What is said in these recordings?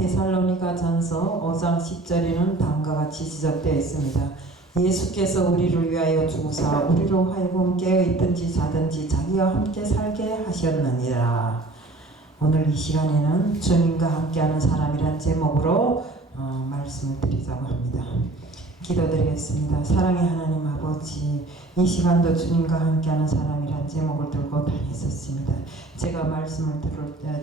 데살로니가 전서 5장 10절에는 다음과 같이 지적되어 있습니다. 예수께서 우리를 위하여 죽으사 우리로 하여금 깨어있든지 자든지 자기와 함께 살게 하셨느니라. 오늘 이 시간에는 주님과 함께하는 사람이란 제목으로 말씀을 드리자고 합니다. 기도드리겠습니다. 사랑의 하나님 아버지, 이 시간도 주님과 함께하는 사람이란 제목을 들고 다녔었습니다. 제가 말씀을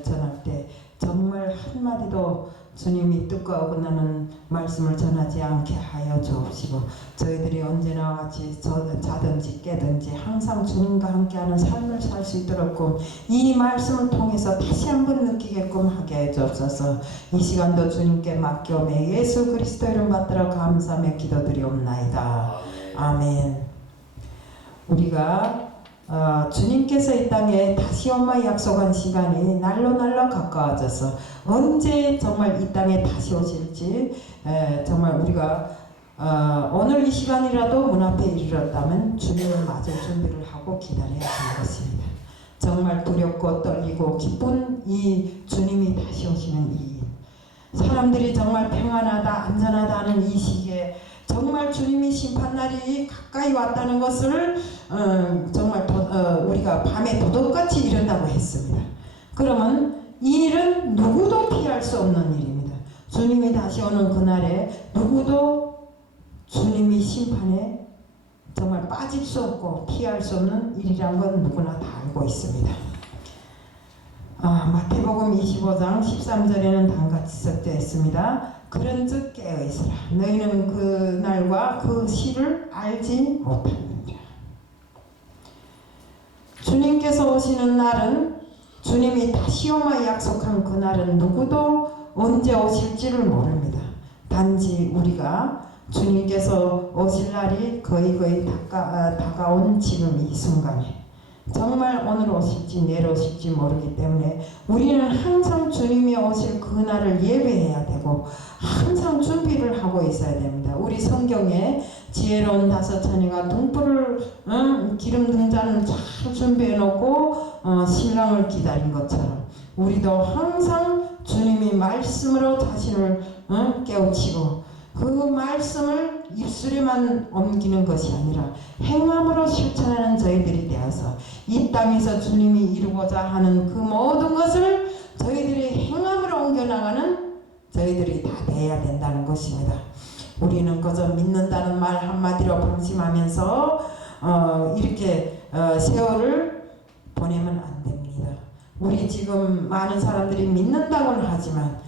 전할 때 정말 한마디도 주님이 뜻과 어긋나는 말씀을 전하지 않게 하여 주옵시고, 저희들이 언제나 같이 자든지 깨든지 항상 주님과 함께하는 삶을 살 수 있도록 이 말씀을 통해서 다시 한번 느끼게끔 하게 해 주옵소서. 이 시간도 주님께 맡겨매 예수 그리스도 이름 받들어 감사하며 기도드리옵나이다. 아멘. 우리가 주님께서 이 땅에 다시 엄마 약속한 시간이 날로 가까워져서 언제 정말 이 땅에 다시 오실지 정말 우리가 오늘 이 시간이라도 문 앞에 이르렀다면 주님을 맞을 준비를 하고 기다려야 하는 것입니다. 정말 두렵고 떨리고 기쁜 이 주님이 다시 오시는 이 사람들이 정말 평안하다 안전하다 하는 이 시기에 정말 주님이 심판날이 가까이 왔다는 것을 정말 우리가 밤에 도둑같이 이른다고 했습니다. 그러면 이 일은 누구도 피할 수 없는 일입니다. 주님이 다시 오는 그날에 누구도 주님이 심판에 정말 빠질 수 없고 피할 수 없는 일이란 건 누구나 다 알고 있습니다. 마태복음 25장 13절에는 다음같이 적되어 있습니다. 그런즉 깨어있으라. 너희는 그 날과 그 시를 알지 못하느니라. 주님께서 오시는 날은, 주님이 다시 오마 약속한 그날은 누구도 언제 오실지를 모릅니다. 단지 우리가 주님께서 오실 날이 거의 다가온 지금 이 순간에 정말 오늘 오실지 내일 오실지 모르기 때문에 우리는 항상 주님이 오실 그날을 예배해야 되고 항상 준비를 하고 있어야 됩니다. 우리 성경에 지혜로운 다섯 처녀가 등불을 기름 등잔을 잘 준비해 놓고 신랑을 기다린 것처럼 우리도 항상 주님이 말씀으로 자신을 깨우치고 그 말씀을 입술에만 옮기는 것이 아니라 행함으로 실천하는 저희들이 되어서 이 땅에서 주님이 이루고자 하는 그 모든 것을 저희들이 행함으로 옮겨나가는 저희들이 다 돼야 된다는 것입니다. 우리는 그저 믿는다는 말 한마디로 방심하면서 이렇게 세월을 보내면 안 됩니다. 우리 지금 많은 사람들이 믿는다고는 하지만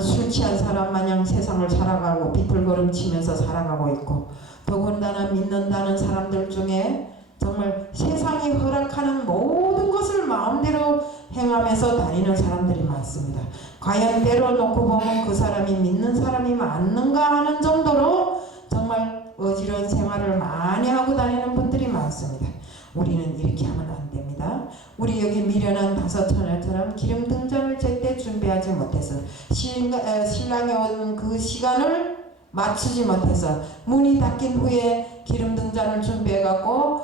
술 취한 사람 마냥 세상을 살아가고 비틀거름치면서 살아가고 있고, 더군다나 믿는다는 사람들 중에 정말 세상이 허락하는 모든 것을 마음대로 행하면서 다니는 사람들이 많습니다. 과연 때려놓고 보면 그 사람이 믿는 사람이 맞는가 하는 정도로 정말 어지러운 생활을 많이 하고 다니는 분들이 많습니다. 우리는 이렇게 하면 안 됩니다. 우리 여기 미련한 다섯 처녀처럼 기름 등잔을 제때 준비하지 못해서 신랑이 오는 그 시간을 맞추지 못해서 문이 닫힌 후에 기름 등잔을 준비해갖고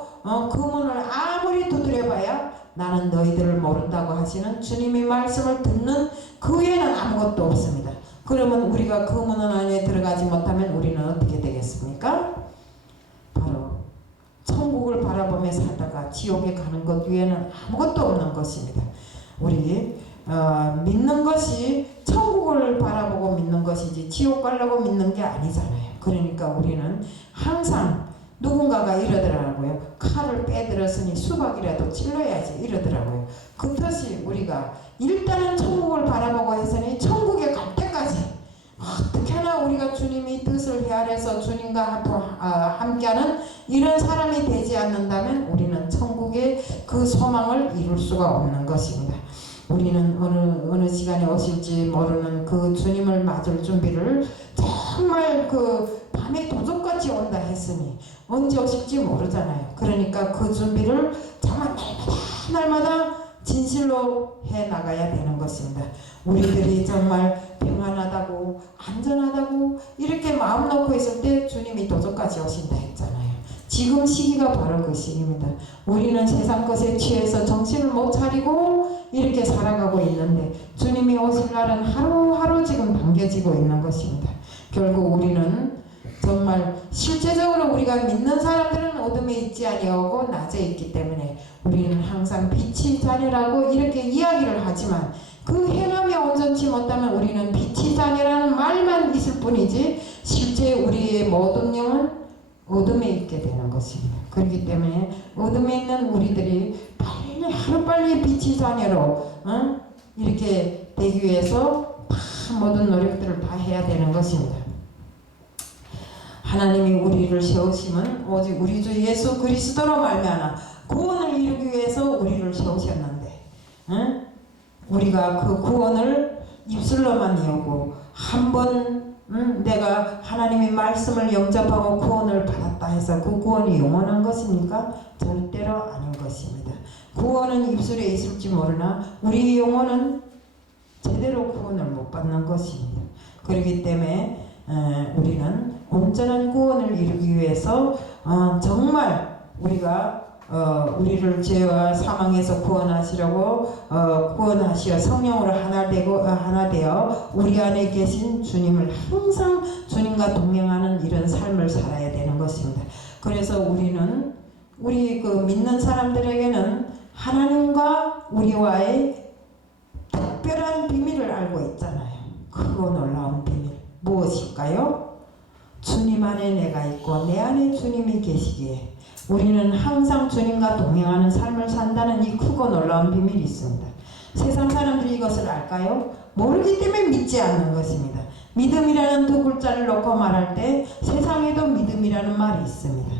그 문을 아무리 두드려봐야 나는 너희들을 모른다고 하시는 주님의 말씀을 듣는 그 외에는 아무것도 없습니다. 그러면 우리가 그 문 안에 들어가지 못하면 우리는 어떻게 되겠습니까? 바로 천국을 바라보며 살다가 지옥에 가는 것 외에는 아무것도 없는 것입니다. 우리 믿는 것이 천국을 바라보고 믿는 것이지 지옥 가려고 믿는 게 아니잖아요. 그러니까 우리는 항상 누군가가 이러더라고요. 칼을 빼들었으니 수박이라도 찔러야지 이러더라고요. 그 뜻이 우리가 일단은 천국을 바라보고 했으니 천국에 갈 때까지 어떻게 하나 우리가 주님이 뜻을 헤아려서 주님과 함께하는 이런 사람이 되지 않는다면 우리는 천국의 그 소망을 이룰 수가 없는 것입니다. 우리는 어느 시간에 오실지 모르는 그 주님을 맞을 준비를 정말 그 밤에 도둑같이 온다 했으니 언제 오실지 모르잖아요. 그러니까 그 준비를 정말 날마다 진실로 해 나가야 되는 것입니다. 우리들이 정말 평안하다고 안전하다고 이렇게 마음 놓고 있을 때 주님이 도둑같이 오신다 했잖아요. 지금 시기가 바로 그 시기입니다. 우리는 세상 것에 취해서 정신을 못 차리고 이렇게 살아가고 있는데 주님이 오실 날은 하루하루 지금 섬겨지고 있는 것입니다. 결국 우리는 정말 실제적으로 우리가 믿는 사람들은 어둠에 있지 아니하고 낮에 있기 때문에 우리는 항상 빛이 자녀라고 이렇게 이야기를 하지만 그 행함이 온전치 못하면 우리는 빛이 자녀라는 말만 있을 뿐이지 실제 우리의 모든 영은 어둠에 있게 되는 것입니다. 그렇기 때문에 어둠에 있는 우리들이 빨리 하루빨리 빛이 자녀로 이렇게 되기 위해서 다 모든 노력들을 다 해야 되는 것입니다. 하나님이 우리를 세우심은 오직 우리 주 예수 그리스도로 말미암아 구원을 이루기 위해서 우리를 세우셨는데 우리가 그 구원을 입술로만 이루고 한번 내가 하나님의 말씀을 영접하고 구원을 받았다 해서 그 구원이 영원한 것입니까? 절대로 아닌 것입니다. 구원은 입술에 있을지 모르나 우리 영혼은 제대로 구원을 못 받는 것입니다. 그렇기 때문에 우리는 온전한 구원을 이루기 위해서 정말 우리가 우리를 죄와 사망에서 구원하시려고 구원하시어 성령으로 하나 되어 우리 안에 계신 주님을 항상 주님과 동행하는 이런 삶을 살아야 되는 것입니다. 그래서 우리는 우리 그 믿는 사람들에게는 하나님과 우리와의 특별한 비밀을 알고 있잖아요. 크고 놀라운 비밀 무엇일까요? 주님 안에 내가 있고 내 안에 주님이 계시기에 우리는 항상 주님과 동행하는 삶을 산다는 이 크고 놀라운 비밀이 있습니다. 세상 사람들이 이것을 알까요? 모르기 때문에 믿지 않는 것입니다. 믿음이라는 두 글자를 놓고 말할 때 세상에도 믿음이라는 말이 있습니다.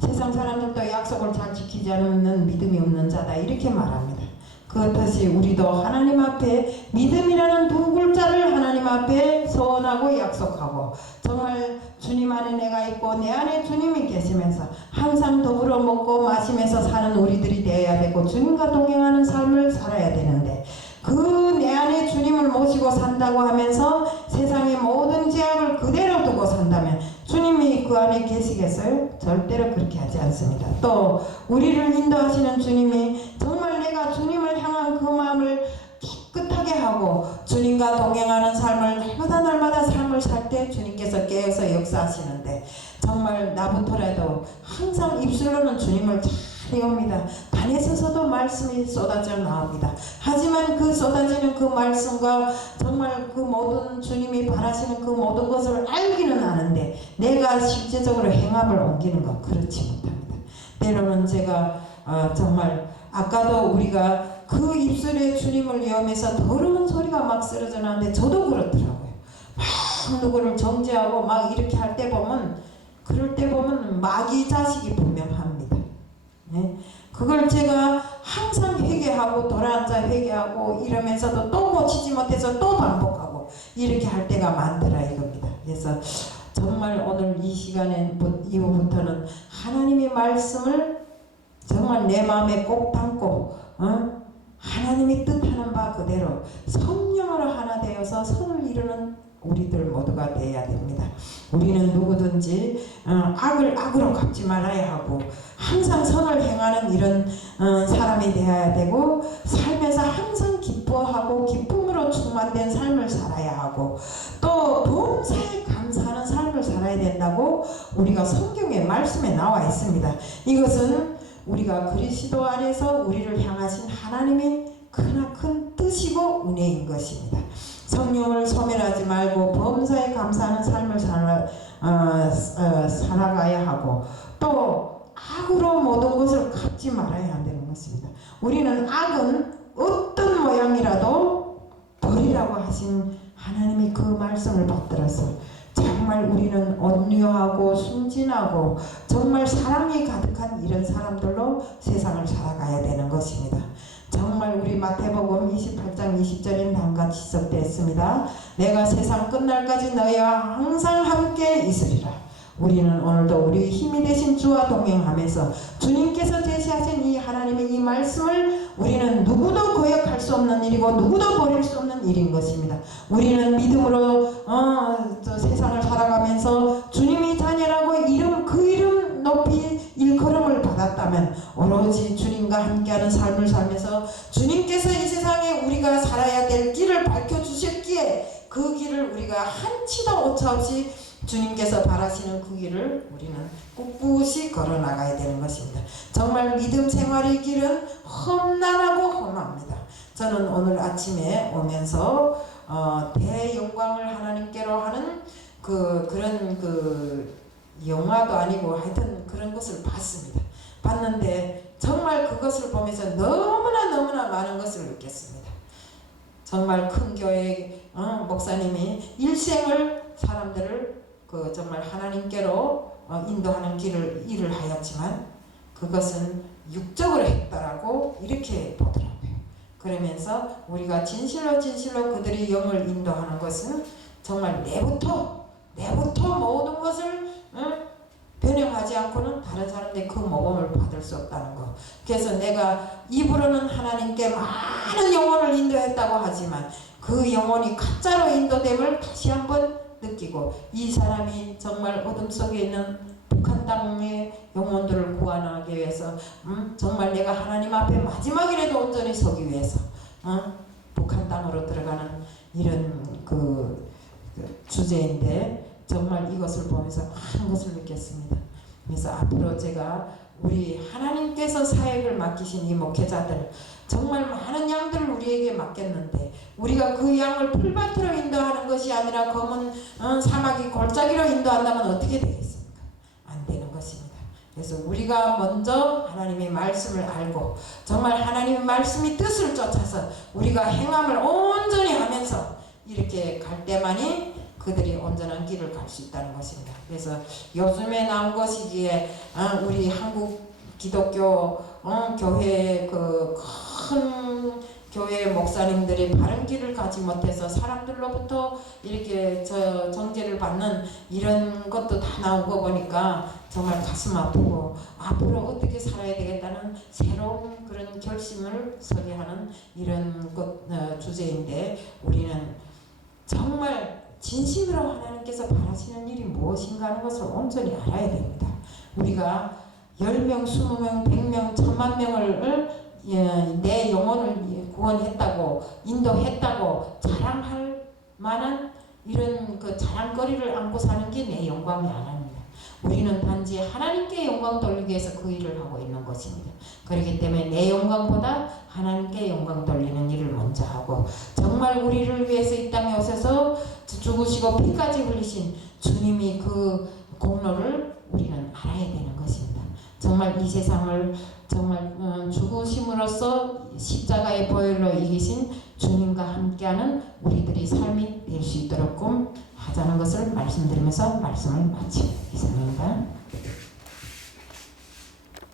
세상 사람들도 약속을 잘 지키지 않으면 믿음이 없는 자다 이렇게 말합니다. 그렇듯이 우리도 하나님 앞에 믿음이라는 두 글자를 하나님 앞에 소원하고 약속하고 정말 주님 안에 내가 있고 내 안에 주님이 계시면서 항상 더불어 먹고 마시면서 사는 우리들이 되어야 되고 주님과 동행하는 삶을 살아야 되는데 그 내 안에 주님을 모시고 산다고 하면서 세상의 모든 제약을 그대로 두고 산다면 주님이 그 안에 계시겠어요? 절대로 그렇게 하지 않습니다. 또 우리를 인도하시는 주님이 정말 내가 주님을 향한 그 마음을 깨끗하게 하고 주님과 동행하는 삶을 날마다 삶을 살 때 주님께서 깨어서 역사하시는데 정말 나부터라도 항상 입술로는 주님을 잘 해옵니다. 반에 서서도 말씀이 쏟아져 나옵니다. 하지만 그 쏟아지는 그 말씀과 정말 그 모든 주님이 바라시는 그 모든 것을 알기는 아는데 내가 실제적으로 행함을 옮기는 건 그렇지 못합니다. 때로는 제가 정말 아까도 우리가 그 입술에 주님을 위험해서 더러운 소리가 막 쓰러져 나오는데 저도 그렇더라고요. 막 누구를 정죄하고 막 이렇게 할 때 보면 그럴 때 보면 마귀 자식이 분명합니다. 네? 그걸 제가 항상 회개하고 돌아앉아 회개하고 이러면서도 또 고치지 못해서 또 반복하고 이렇게 할 때가 많더라 이겁니다. 그래서 정말 오늘 이 시간에 이후부터는 하나님의 말씀을 정말 내 마음에 꼭 담고 하나님이 뜻하는 바 그대로 성령으로 하나 되어서 선을 이루는 우리들 모두가 되어야 됩니다. 우리는 누구든지 악을 악으로 갚지 말아야 하고 항상 선을 행하는 이런 사람이 되어야 되고 삶에서 항상 기뻐하고 기쁨으로 충만된 삶을 살아야 하고 또 범사에 감사하는 삶을 살아야 된다고 우리가 성경의 말씀에 나와 있습니다. 이것은 우리가 그리스도 안에서 우리를 향하신 하나님의 크나큰 뜻이고 은혜인 것입니다. 성령을 소멸하지 말고 범사에 감사하는 삶을 살아가야 하고 또 악으로 모든 것을 갚지 말아야 한다는 것입니다. 우리는 악은 어떤 모양이라도 버리라고 하신 하나님의 그 말씀을 받들어서 정말 우리는 온유하고 순진하고 정말 사랑이 가득한 이런 사람들로 세상을 살아가야 되는 것입니다. 정말 우리 마태복음 28장 20절인 다음과 지적되었습니다. 내가 세상 끝날까지 너희와 항상 함께 있으리라. 우리는 오늘도 우리 힘이 되신 주와 동행하면서 주님께서 제시하신 이 하나님의 이 말씀을 우리는 누구도 거역할 수 없는 일이고 누구도 버릴 수 없는 일인 것입니다. 우리는 믿음으로 세상을 살아가면서 주님이 자녀라고 그 이름 높이 일컬음을 받았다면 오로지 주님과 함께하는 삶을 살면서 주님께서 이 세상에 우리가 살아야 될 길을 밝혀주셨기에 그 길을 우리가 한치도 오차없이 주님께서 바라시는 그 길을 우리는 꿋꿋이 걸어 나가야 되는 것입니다. 정말 믿음 생활의 길은 험난하고 험합니다. 저는 오늘 아침에 오면서 대영광을 하나님께로 하는 그런 영화도 아니고 하여튼 그런 것을 봤습니다. 봤는데 정말 그것을 보면서 너무나 많은 것을 느꼈습니다. 정말 큰 교회 목사님이 일생을 사람들을 정말 하나님께로 인도하는 일을 하였지만 그것은 육적으로 했다라고 이렇게 보더라고요. 그러면서 우리가 진실로 그들이 영을 인도하는 것은 정말 내부터 모든 것을 변형하지 않고는 다른 사람들이 그 모범을 받을 수 없다는 거. 그래서 내가 입으로는 하나님께 많은 영혼을 인도했다고 하지만 그 영혼이 가짜로 인도됨을 다시 한번 느끼고 이 사람이 정말 어둠 속에 있는 북한 땅의 영혼들을 구원하기 위해서 정말 내가 하나님 앞에 마지막이라도 온전히 서기 위해서 북한 땅으로 들어가는 이런 주제인데 정말 이것을 보면서 많은 것을 느꼈습니다. 그래서 앞으로 제가 우리 하나님께서 사역을 맡기신 이 목회자들 정말 많은 양들을 우리에게 맡겼는데 우리가 그 양을 풀밭으로 인도하는 것이 아니라 검은 사마귀 골짜기로 인도한다면 어떻게 되겠습니까? 안 되는 것입니다. 그래서 우리가 먼저 하나님의 말씀을 알고 정말 하나님의 말씀이 뜻을 쫓아서 우리가 행함을 온전히 하면서 이렇게 갈 때만이 그들이 온전한 길을 갈 수 있다는 것입니다. 그래서 요즘에 나온 것이기에 우리 한국 기독교 교회의 큰 교회 목사님들이 바른 길을 가지 못해서 사람들로부터 이렇게 정죄를 받는 이런 것도 다 나온 거 보니까 정말 가슴 아프고 앞으로 어떻게 살아야 되겠다는 새로운 그런 결심을 서게 하는 이런 주제인데 우리는 정말 진심으로 하나님께서 바라시는 일이 무엇인가 하는 것을 온전히 알아야 됩니다. 우리가 10명, 20명, 100명, 10,000명을 내 영혼을 구원했다고 인도했다고 자랑할 만한 이런 자랑거리를 안고 사는 게 내 영광이 아닙니다. 우리는 단지 하나님께 영광 돌리기 위해서 그 일을 하고 있는 것입니다. 그렇기 때문에 내 영광보다 하나님께 영광 돌리는 일을 먼저 하고 정말 우리를 위해서 이 땅에 오셔서 죽으시고 피까지 흘리신 주님이 그 공로를 우리는 알아야 되는 것입니다. 정말 이 세상을 정말 죽으심으로써 십자가의 보혈로 이기신 주님과 함께하는 우리들의 삶이 될 수 있도록 하자는 것을 말씀드리면서 말씀을 마치겠습니다.